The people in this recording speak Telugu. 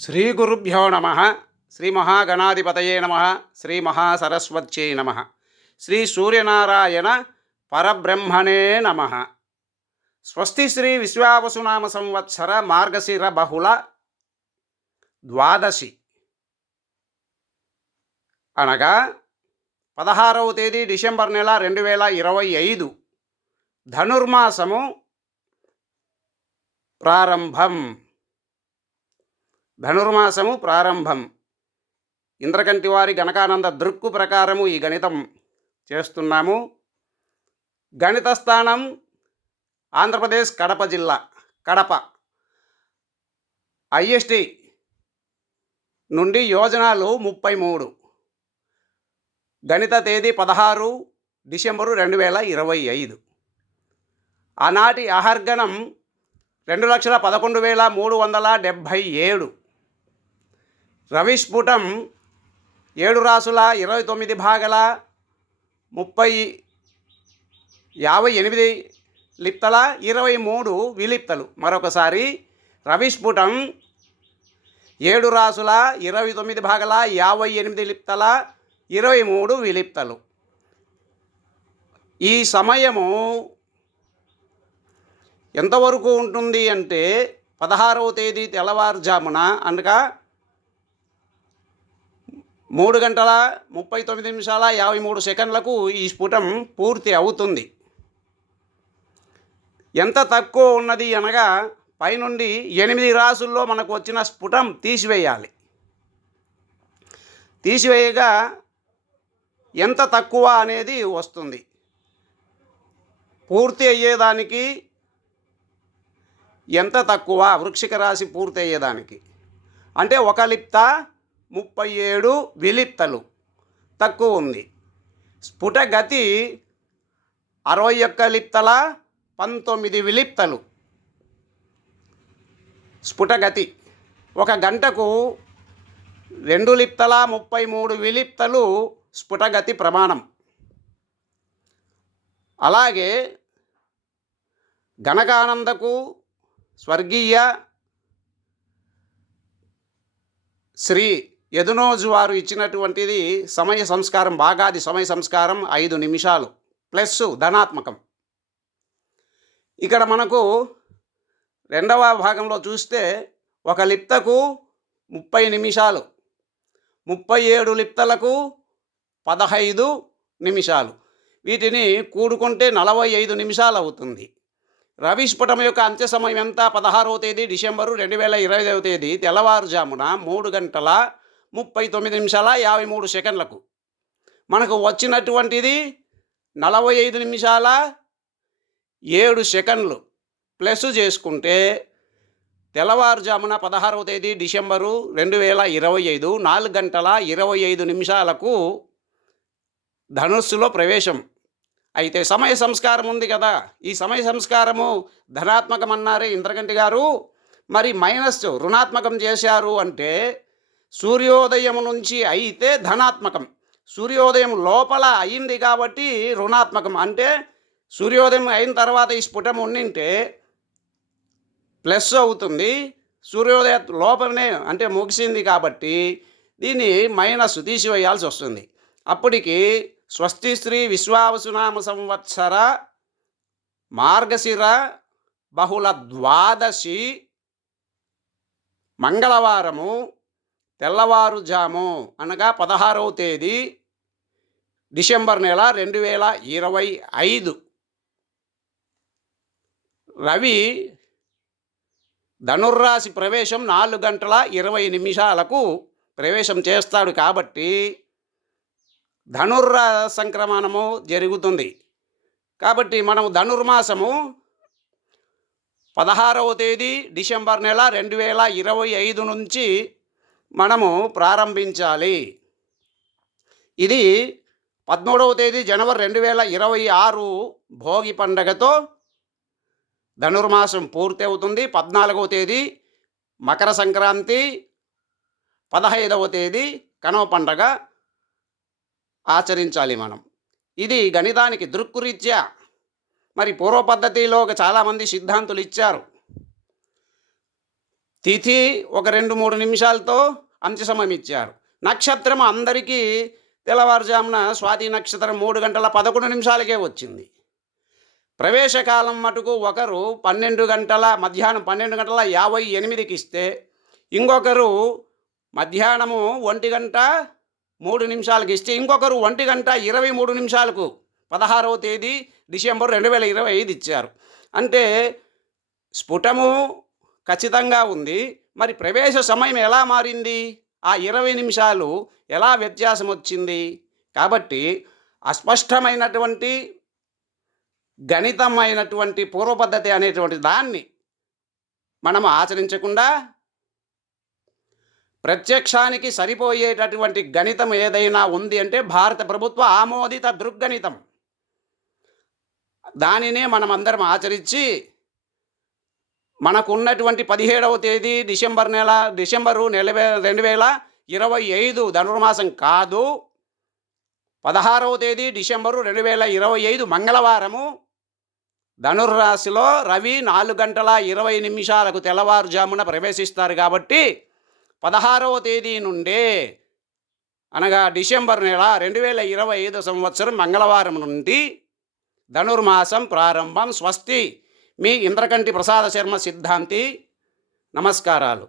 శ్రీ గురుభ్యో నమ. శ్రీ మహాగణాధిపతయే నమ. శ్రీ మహాసరస్వత్యై నమ. శ్రీ సూర్యనారాయణ పరబ్రహ్మణే నమ. స్వస్తి శ్రీ విశ్వావసునామ సంవత్సర మార్గశిర బహుళ ద్వాదశి అనగా 16వ తేదీ డిసెంబర్ నెల 2025 ధనుర్మాసము ప్రారంభం. ఇంద్రకంటి వారి గణకానంద దృక్కు ప్రకారము ఈ గణితం చేస్తున్నాము. గణిత స్థానం ఆంధ్రప్రదేశ్ కడప జిల్లా కడప. ఐఎస్టి నుండి యోజనాలు 33. గణిత తేదీ 16 డిసెంబరు 2025. ఆనాటి అహర్గణం 2,11,377. రవిస్ఫుటం 7 రాసుల 29 భాగల 58 లిప్తల 23 విలిప్తలు. మరొకసారి రవిస్ఫుటం 7 రాసుల 29 భాగల 58 లిప్తల 23 విలిప్తలు. ఈ సమయము ఎంతవరకు ఉంటుంది అంటే 16వ తేదీ తెల్లవారుజామున అనగా 3:39:53 ఈ స్ఫుటం పూర్తి అవుతుంది. ఎంత తక్కువ ఉన్నది అనగా పైనుండి 8 రాసుల్లో మనకు వచ్చిన స్ఫుటం తీసివేయాలి. తీసివేయగా ఎంత తక్కువ అనేది వస్తుంది. పూర్తి అయ్యేదానికి ఎంత తక్కువ వృశ్చిక రాశి పూర్తి అయ్యేదానికి అంటే 1 లిప్త 37 విలిప్తలు తక్కువ ఉంది. స్ఫుట గతి 61 లిప్తల 19 విలిప్తలు. స్ఫుట గతి 1 గంటకు 2 లిప్తల 33 విలిప్తలు స్ఫుట గతి ప్రమాణం. అలాగే గణకానందకు స్వర్గీయ శ్రీ యదునోజు వారు ఇచ్చినటువంటిది సమయ సంస్కారం. భాగాది సమయ సంస్కారం 5 నిమిషాలు ప్లస్ ధనాత్మకం. ఇక్కడ మనకు రెండవ భాగంలో చూస్తే 1 లిప్తకు 30 నిమిషాలు, 37 లిప్తలకు 15 నిమిషాలు. వీటిని కూడుకుంటే 45 నిమిషాలు అవుతుంది. రవిస్ఫుటం యొక్క అంత్య సమయం ఎంత? 16వ తేదీ డిసెంబరు 2025 తేదీ తెల్లవారుజామున 3:39:53 మనకు వచ్చినటువంటిది 45 నిమిషాల 7 సెకండ్లు ప్లస్ చేసుకుంటే తెల్లవారుజామున 16వ తేదీ డిసెంబరు 2025 4:25 ధనుస్సులో ప్రవేశం. అయితే సమయ సంస్కారం ఉంది కదా, ఈ సమయ సంస్కారము ధనాత్మకం అన్నారే ఇంద్రకంటి గారు. మరి మైనస్ రుణాత్మకం చేశారు అంటే సూర్యోదయం నుంచి అయితే ధనాత్మకం, సూర్యోదయం లోపల అయింది కాబట్టి రుణాత్మకం. అంటే సూర్యోదయం అయిన తర్వాత ఈ స్ఫుటం ఉండింటే ప్లస్ అవుతుంది. సూర్యోదయ లోపలనే అంటే ముగిసింది కాబట్టి దీన్ని మైనస్ తీసివేయాల్సి వస్తుంది. అప్పటికి స్వస్తి శ్రీ విశ్వావసునామ సంవత్సర మార్గశిర బహుళ ద్వాదశి మంగళవారము తెల్లవారుజాము అనగా 16వ తేదీ డిసెంబర్ నెల 2025 రవి ధనుర్రాశి ప్రవేశం 4:20 ప్రవేశం చేస్తాడు కాబట్టి ధనుర్రా సంక్రమణము జరుగుతుంది. కాబట్టి మనం ధనుర్మాసము 16వ తేదీ డిసెంబర్ నెల 2025 నుంచి మనము ప్రారంభించాలి. ఇది 13వ తేదీ జనవరి 2026 భోగి పండగతో ధనుర్మాసం పూర్తి అవుతుంది. 14వ తేదీ మకర సంక్రాంతి, 15వ తేదీ కనుమ పండగ ఆచరించాలి మనం. ఇది గణితానికి దృక్కురీత్యా. మరి పూర్వ పద్ధతిలో చాలామంది సిద్ధాంతులు ఇచ్చారు. తిథి ఒక 2-3 నిమిషాలతో అంత్య సమయం ఇచ్చారు. నక్షత్రం అందరికీ తెల్లవారుజామున స్వాతి నక్షత్రం 3 గంటల 11 నిమిషాలకే వచ్చింది. ప్రవేశకాలం మటుకు ఒకరు మధ్యాహ్నం 12 గంటల 58కి ఇస్తే, ఇంకొకరు మధ్యాహ్నము 1 గంట 3 నిమిషాలకి ఇస్తే, ఇంకొకరు 1 గంట 23 నిమిషాలకు 16వ తేదీ డిసెంబర్ 2025 ఇచ్చారు. అంటే స్ఫుటము ఖచ్చితంగా ఉంది. మరి ప్రవేశ సమయం ఎలా మారింది? ఆ 20 నిమిషాలు ఎలా వ్యత్యాసం వచ్చింది? కాబట్టి అస్పష్టమైనటువంటి గణితమైనటువంటి పూర్వ పద్ధతి అనేటువంటి దాన్ని మనం ఆచరించకుండా, ప్రత్యక్షానికి సరిపోయేటటువంటి గణితం ఏదైనా ఉంది అంటే భారత ప్రభుత్వ ఆమోదిత దృగ్గణితం. దానినే మనమందరం ఆచరించి మనకున్నటువంటి 17వ తేదీ డిసెంబరు 2025 ధనుర్మాసం కాదు, 16వ తేదీ డిసెంబరు 2025 మంగళవారము ధనుర్రాశిలో రవి 4 గంటల 20 నిమిషాలకు తెల్లవారుజామున ప్రవేశిస్తారు. కాబట్టి 16వ తేదీ నుండే, అనగా డిసెంబర్ నెల 2025 సంవత్సరం మంగళవారం నుండి ధనుర్మాసం ప్రారంభం. స్వస్తి. మీ ఇంద్రకంటి ప్రసాద శర్మ సిద్ధాంతి. నమస్కారాలు.